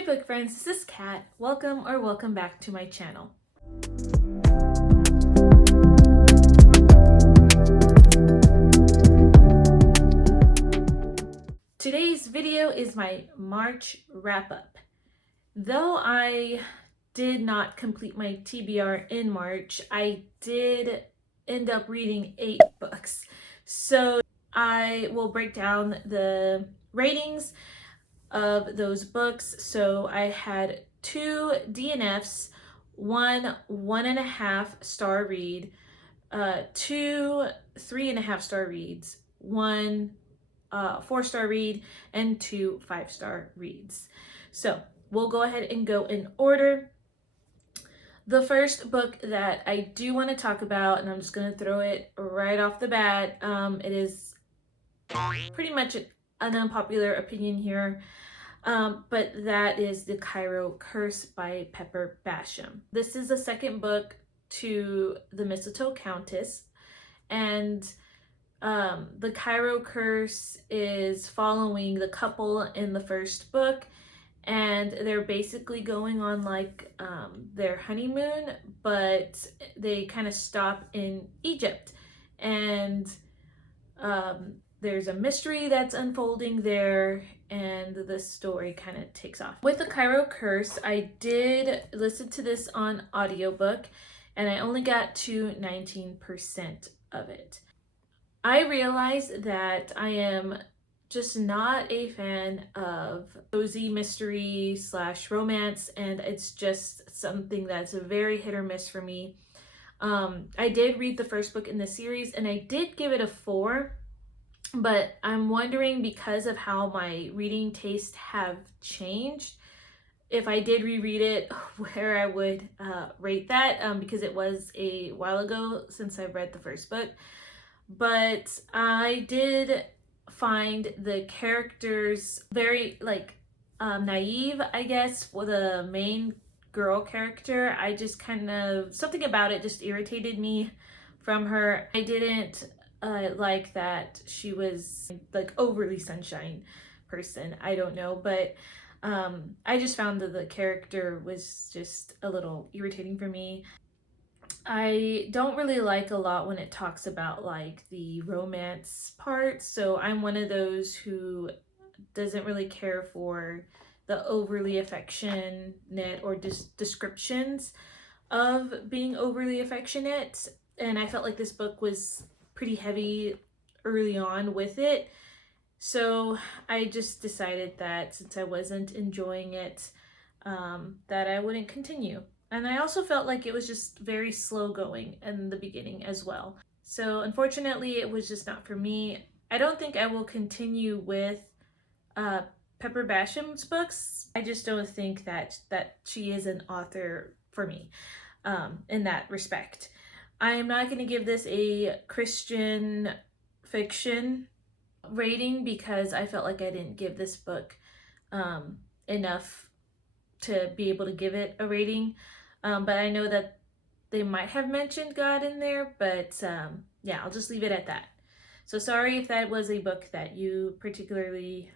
Hi book friends, this is Kat. Welcome back to my channel. Today's video is my March wrap-up. Though I did not complete my TBR in March, I did end up reading 8 books. So I will break down the ratings of those books. So I had 2 DNFs, 1 1.5 star read, 2 3.5 star reads, 1 4-star read, and 2 5-star reads. So we'll go ahead and go in order. The first book that I do want to talk about, and I'm just going to throw it right off the bat, it is pretty much an unpopular opinion here, but that is The Cairo Curse by Pepper Basham. This is the second book to The Mistletoe Countess, and The Cairo Curse is following the couple in the first book, and they're basically going on like their honeymoon, but they kind of stop in Egypt, and there's a mystery that's unfolding there, and the story kind of takes off. With The Cairo Curse, I did listen to this on audiobook, and I only got to 19% of it. I realize that I am just not a fan of cozy mystery / romance, and it's just something that's a very hit or miss for me. I did read the first book in the series, and I did give it a 4, but I'm wondering, because of how my reading tastes have changed, if I did reread it, where I would rate that, because it was a while ago since I've read the first book. But I did find the characters very naive, I guess, for the main girl character. I just something about it just irritated me from her. I didn't like that she was like overly sunshine person. I don't know, but I just found that the character was just a little irritating for me. I don't really like a lot when it talks about like the romance part, so I'm one of those who doesn't really care for the overly affectionate or descriptions of being overly affectionate, and I felt like this book was pretty heavy early on with it, so I just decided that since I wasn't enjoying it, that I wouldn't continue. And I also felt like it was just very slow going in the beginning as well. So unfortunately, it was just not for me. I don't think I will continue with Pepper Basham's books. I just don't think that she is an author for me in that respect. I am not going to give this a Christian fiction rating because I felt like I didn't give this book enough to be able to give it a rating. But I know that they might have mentioned God in there, but yeah, I'll just leave it at that. So sorry if that was a book that you particularly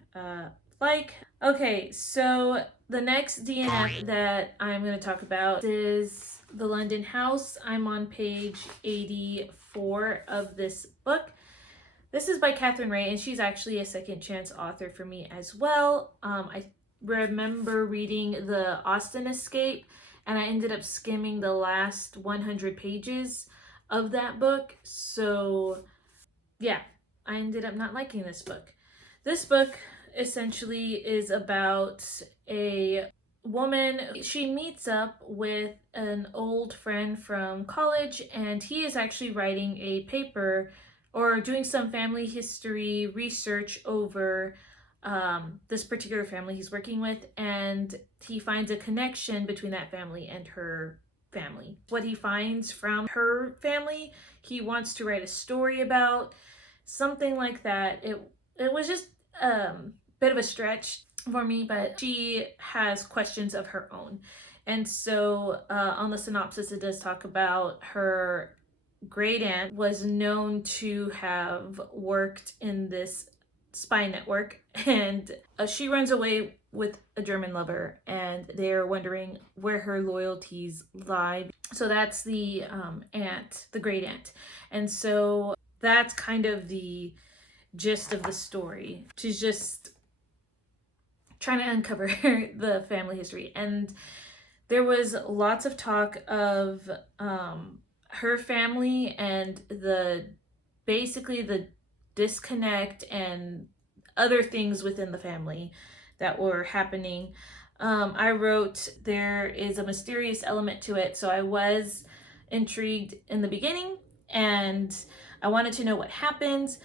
like. Okay, so the next DNF that I'm going to talk about is The London House. I'm on page 84 of this book. This is by Catherine Ray, and she's actually a second chance author for me as well. I remember reading The Austen Escape, and I ended up skimming the last 100 pages of that book. So yeah, I ended up not liking this book. This book essentially is about a woman. She meets up with an old friend from college, and he is actually writing a paper or doing some family history research over this particular family he's working with, and he finds a connection between that family and her family. What he finds from her family, he wants to write a story about, something like that. It was just a bit of a stretch for me, but she has questions of her own. And so on the synopsis, it does talk about her great aunt was known to have worked in this spy network, and she runs away with a German lover, and they're wondering where her loyalties lie. So that's the aunt, the great aunt. And so that's kind of the gist of the story. She's just trying to uncover the family history. And there was lots of talk of her family and basically the disconnect and other things within the family that were happening. I wrote there is a mysterious element to it, so I was intrigued in the beginning and I wanted to know what happens.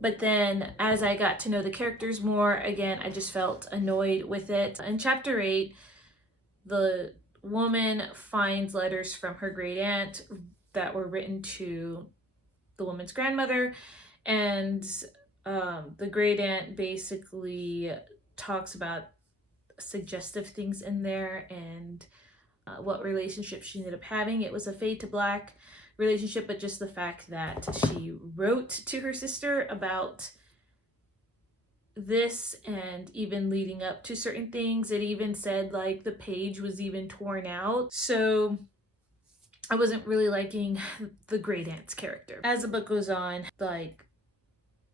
But then as I got to know the characters more, again, I just felt annoyed with it. In chapter 8, the woman finds letters from her great aunt that were written to the woman's grandmother, and the great aunt basically talks about suggestive things in there and what relationship she ended up having. It was a fade to black relationship, but just the fact that she wrote to her sister about this and even leading up to certain things. It even said like the page was even torn out. So I wasn't really liking the great aunt's character. As the book goes on, like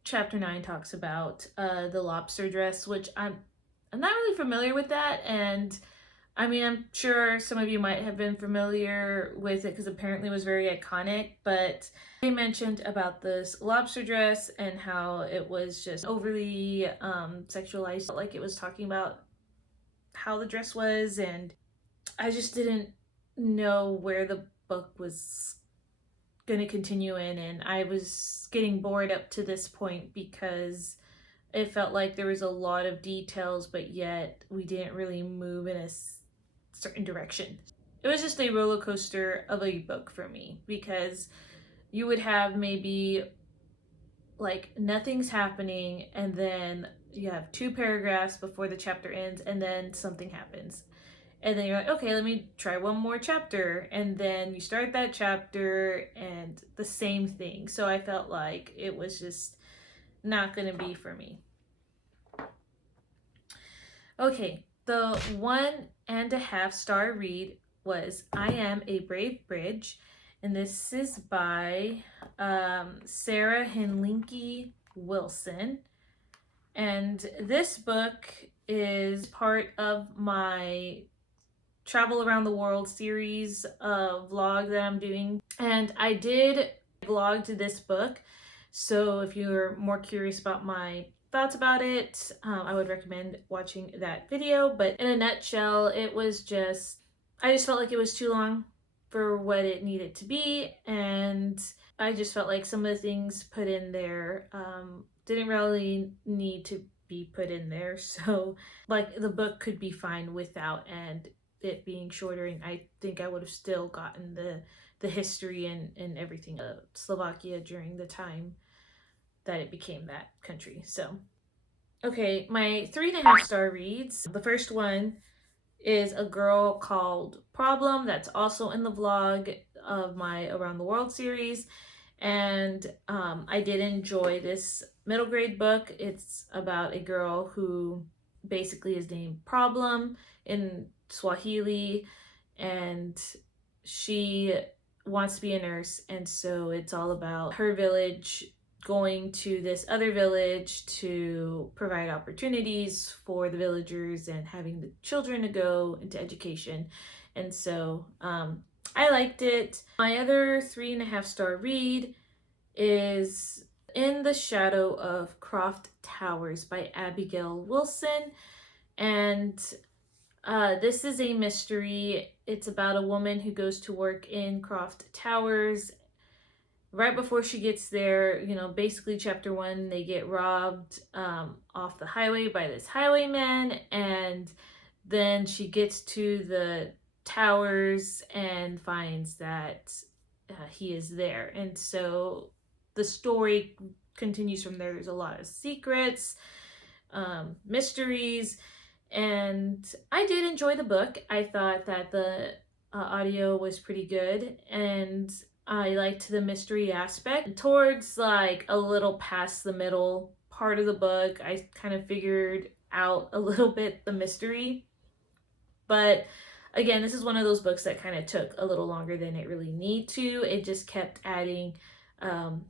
chapter 9 talks about the lobster dress, which I'm not really familiar with that, and I mean, I'm sure some of you might have been familiar with it because apparently it was very iconic, but they mentioned about this lobster dress and how it was just overly sexualized, like it was talking about how the dress was, and I just didn't know where the book was going to continue in, and I was getting bored up to this point because it felt like there was a lot of details, but yet we didn't really move in a certain direction. It was just a roller coaster of a book for me, because you would have maybe like nothing's happening and then you have 2 paragraphs before the chapter ends and then something happens. And then you're like, okay, let me try one more chapter. And then you start that chapter and the same thing. So I felt like it was just not going to be for me. Okay, the 1.5 star read was I Am a Brave Bridge, and this is by Sarah Hinlinky Wilson. And this book is part of my Travel Around the World series vlog that I'm doing. And I did vlog to this book, so if you're more curious about my thoughts about it, I would recommend watching that video. But in a nutshell, it was just, I just felt like it was too long for what it needed to be, and I just felt like some of the things put in there didn't really need to be put in there. So like the book could be fine without and it being shorter, and I think I would have still gotten the history and everything of Slovakia during the time that it became that country. So okay, my 3.5 star reads. The first one is a girl called Problem, that's also in the vlog of my Around the World series. And I did enjoy this middle grade book. It's about a girl who basically is named Problem in Swahili, and she wants to be a nurse, and so it's all about her village going to this other village to provide opportunities for the villagers and having the children to go into education. And so I liked it. My other 3.5 star read is In the Shadow of Croft Towers by Abigail Wilson. And this is a mystery. It's about a woman who goes to work in Croft Towers. Right before she gets there, you know, basically chapter 1, they get robbed off the highway by this highwayman, and then she gets to the towers and finds that he is there. And so the story continues from there. There's a lot of secrets, mysteries, and I did enjoy the book. I thought that the audio was pretty good, and I liked the mystery aspect. Towards like a little past the middle part of the book, I kind of figured out a little bit the mystery. But again, this is one of those books that kind of took a little longer than it really need to. It just kept adding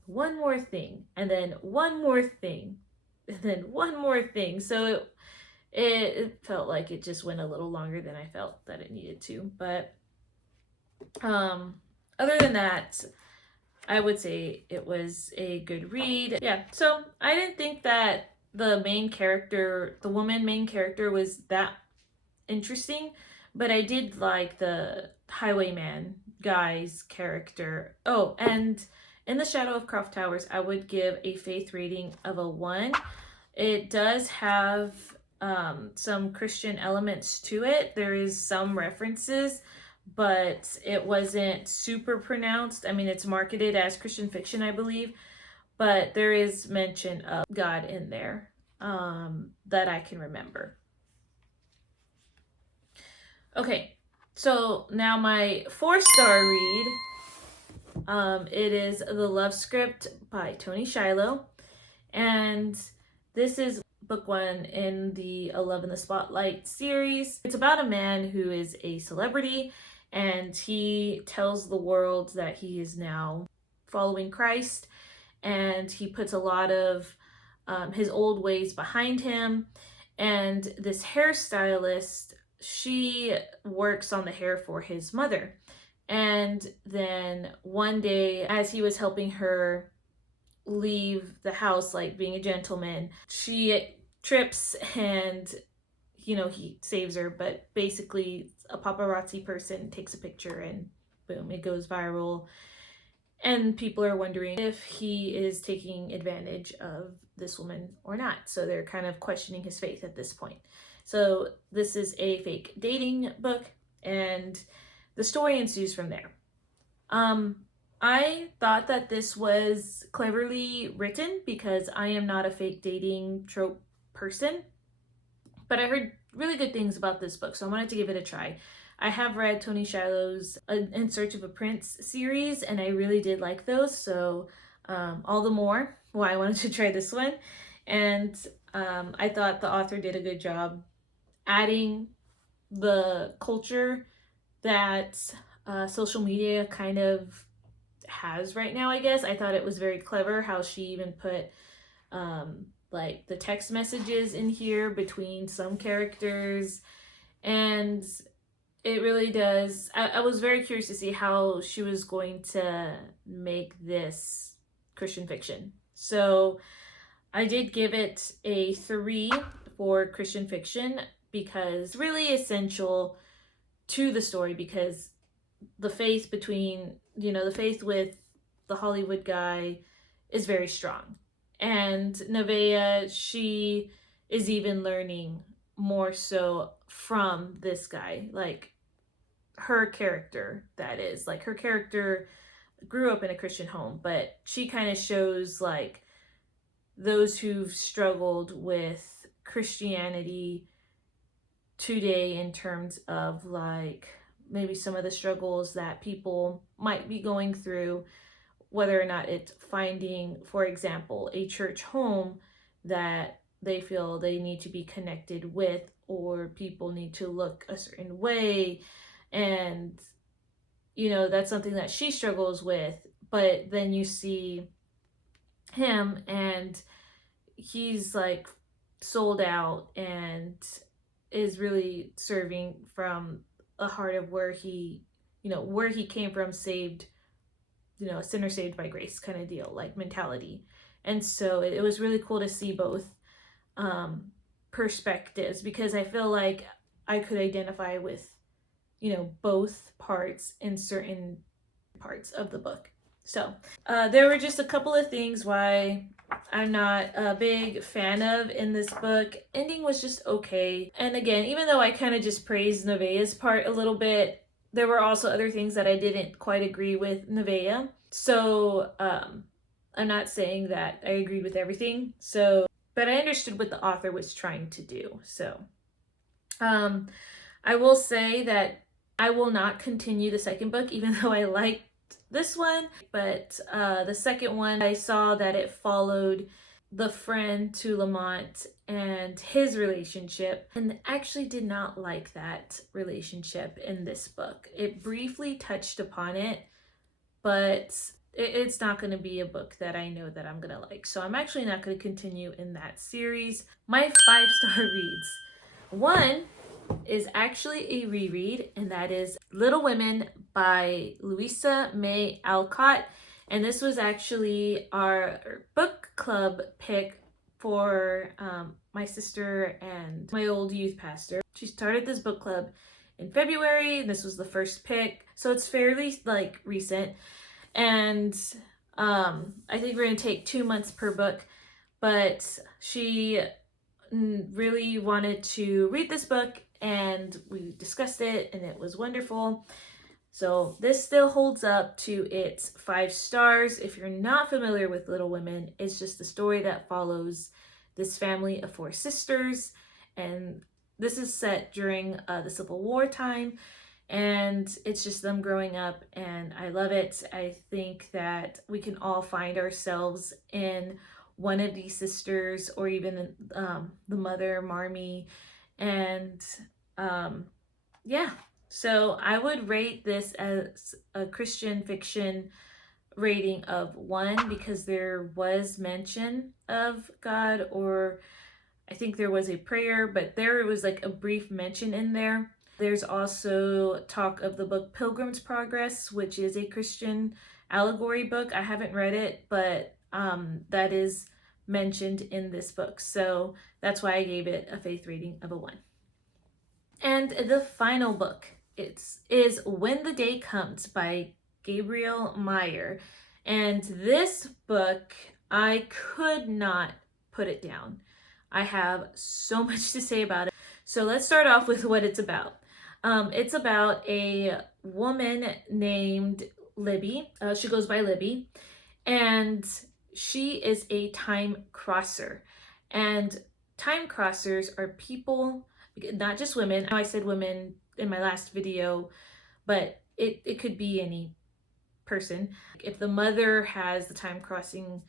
one more thing, and then one more thing, and then one more thing. So it felt like it just went a little longer than I felt that it needed to. But other than that, I would say it was a good read. Yeah, so I didn't think that the main character, the woman main character, was that interesting, but I did like the highwayman guy's character. Oh, and In the Shadow of Croft Towers, I would give a faith rating of a 1. It does have some Christian elements to it. There is some references, but it wasn't super pronounced. I mean, it's marketed as Christian fiction, I believe, but there is mention of God in there that I can remember. Okay, so now my 4-star read. It is The Love Script by Tony Shiloh, and this is book 1 in the A Love in the Spotlight series. It's about a man who is a celebrity, and he tells the world that he is now following Christ, and he puts a lot of his old ways behind him. And this hairstylist, she works on the hair for his mother. And then one day, as he was helping her leave the house, like being a gentleman, she trips and, he saves her. But basically, a paparazzi person takes a picture and boom, it goes viral. And people are wondering if he is taking advantage of this woman or not. So they're kind of questioning his faith at this point. So this is a fake dating book, and the story ensues from there. I thought that this was cleverly written because I am not a fake dating trope person, but I heard really good things about this book, so I wanted to give it a try. I have read Tony Shiloh's In Search of a Prince series, and I really did like those, so all the more why I wanted to try this one. And I thought the author did a good job adding the culture that social media kind of has right now, I guess. I thought it was very clever how she even put like the text messages in here between some characters, and it really does. I was very curious to see how she was going to make this Christian fiction. So I did give it a 3 for Christian fiction because it's really essential to the story, because the faith between, the faith with the Hollywood guy is very strong. And Nevaeh, she is even learning more so from this guy. Like, her character, that is. Like, her character grew up in a Christian home, but she kind of shows, like, those who've struggled with Christianity today in terms of, like, maybe some of the struggles that people might be going through, whether or not it's finding, for example, a church home that they feel they need to be connected with, or people need to look a certain way. And, that's something that she struggles with. But then you see him, and he's like sold out and is really serving from a heart of where he came from, saved, a sinner saved by grace kind of deal, like mentality. And so it was really cool to see both perspectives, because I feel like I could identify with, both parts in certain parts of the book. So there were just a couple of things why I'm not a big fan of in this book. Ending was just okay. And again, even though I kind of just praised Nevaeh's part a little bit, there were also other things that I didn't quite agree with Nevaeh. So I'm not saying that I agreed with everything. But I understood what the author was trying to do. So I will say that I will not continue the second book, even though I liked this one. But the second one, I saw that it followed the friend to Lamont and his relationship, and actually did not like that relationship in this book. It briefly touched upon it, but it's not going to be a book that I know that I'm going to like. So I'm actually not going to continue in that series. My 5-star reads. One is actually a reread, and that is Little Women by Louisa May Alcott. And this was actually our book club pick for my sister and my old youth pastor. She started this book club in February, and this was the first pick. So it's fairly like recent. And I think we're going to take 2 months per book, but she really wanted to read this book, and we discussed it, and it was wonderful. So this still holds up to its 5 stars. If you're not familiar with Little Women, it's just a story that follows this family of 4 sisters, and this is set during the Civil War time, and it's just them growing up, and I love it. I think that we can all find ourselves in one of these sisters, or even the mother, Marmee, and yeah. So I would rate this as a Christian fiction rating of 1, because there was mention of God, or I think there was a prayer, but there was like a brief mention in there. There's also talk of the book Pilgrim's Progress, which is a Christian allegory book. I haven't read it, but that is mentioned in this book. So that's why I gave it a faith rating of a 1. And the final book is When the Day Comes by Gabriel Meyer. And this book, I could not put it down. I have so much to say about it. So let's start off with what it's about. It's about a woman named Libby. She goes by Libby, and she is a time crosser. And time crossers are people, not just women. I said women in my last video, but it could be any person. If the mother has the time crossing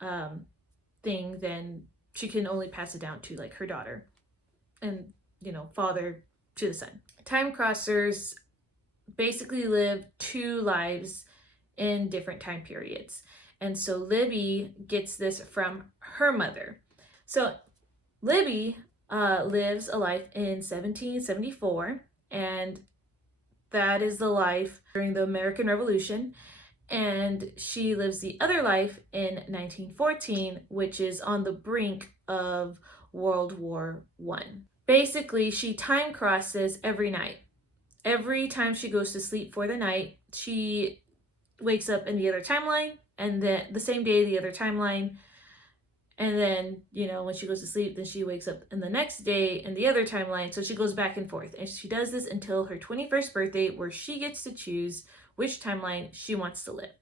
thing, then she can only pass it down to like her daughter, and father to the son. Time crossers basically live 2 lives in different time periods. And so Libby gets this from her mother. So Libby lives a life in 1774, and that is the life during the American Revolution. And she lives the other life in 1914, which is on the brink of World War I. Basically, she time crosses every night. Every time she goes to sleep for the night, she wakes up in the other timeline, and then the same day, the other timeline. And then, when she goes to sleep, then she wakes up in the next day in the other timeline. So she goes back and forth. And she does this until her 21st birthday, where she gets to choose which timeline she wants to live.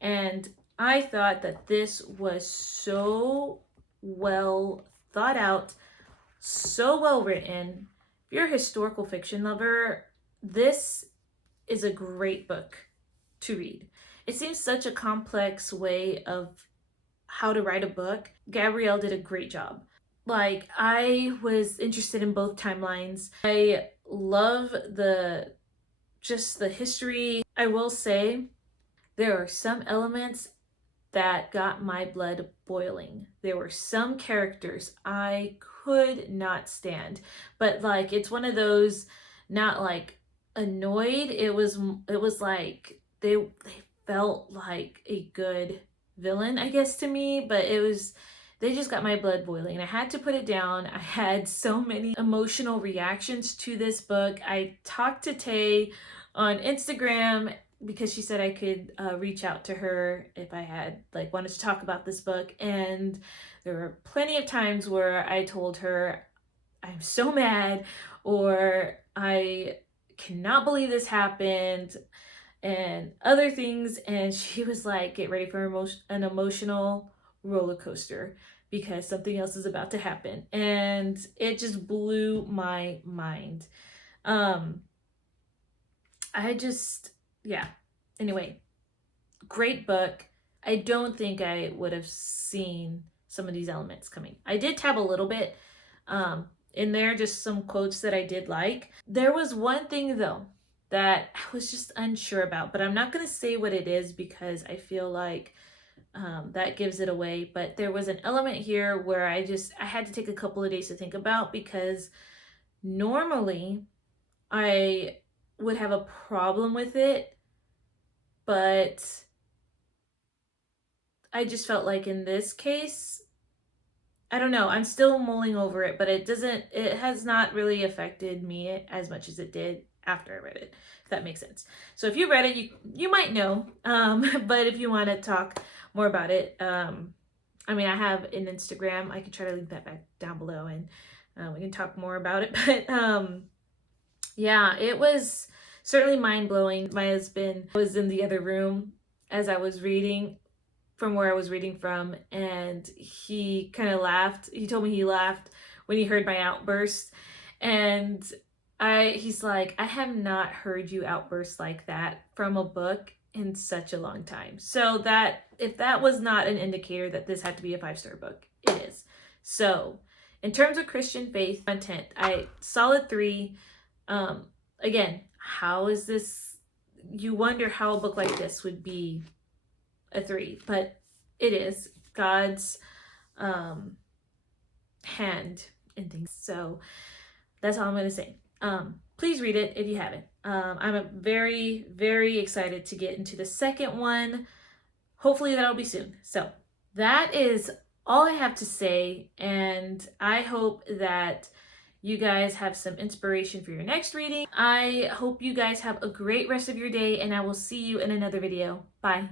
And I thought that this was so well thought out, so well written. If you're a historical fiction lover, this is a great book to read. It seems such a complex way of how to write a book. Gabrielle did a great job. Like, I was interested in both timelines. I love the history. I will say there are some elements that got my blood boiling. There were some characters I could not stand, but like, it's one of those, not like annoyed. It was like they felt like a good villain, I guess, to me, but they just got my blood boiling, and I had to put it down. I had so many emotional reactions to this book. I talked to Tay on Instagram because she said I could reach out to her if I had wanted to talk about this book, and there were plenty of times where I told her I'm so mad, or I cannot believe this happened, and other things, and she was like, get ready for an emotional roller coaster because something else is about to happen. And it just blew my mind. Anyway, great book. I don't think I would have seen some of these elements coming. I did tab a little bit in there, just some quotes that I did like. There was one thing though that I was just unsure about, but I'm not going to say what it is because I feel like that gives it away. But there was an element here where I had to take a couple of days to think about, because normally I would have a problem with it, but I just felt like in this case, I don't know, I'm still mulling over it, but it has not really affected me as much as it did after I read it, if that makes sense. So if you read it, you might know, but if you want to talk more about it, I mean, I have an Instagram. I can try to link that back down below, and we can talk more about it. But yeah, it was certainly mind-blowing. My husband was in the other room as I was reading from where I was reading from, and he kind of laughed. He told me he laughed when he heard my outburst, and he's like, I have not heard you outburst like that from a book in such a long time. So that, if that was not an indicator that this had to be a 5-star book, it is. So in terms of Christian faith content, solid 3. Again, how is this? You wonder how a book like this would be a 3, but it is God's hand in things. So that's all I'm going to say. Please read it if you haven't. I'm very, very excited to get into the second one. Hopefully that'll be soon. So that is all I have to say, and I hope that you guys have some inspiration for your next reading. I hope you guys have a great rest of your day, and I will see you in another video. Bye.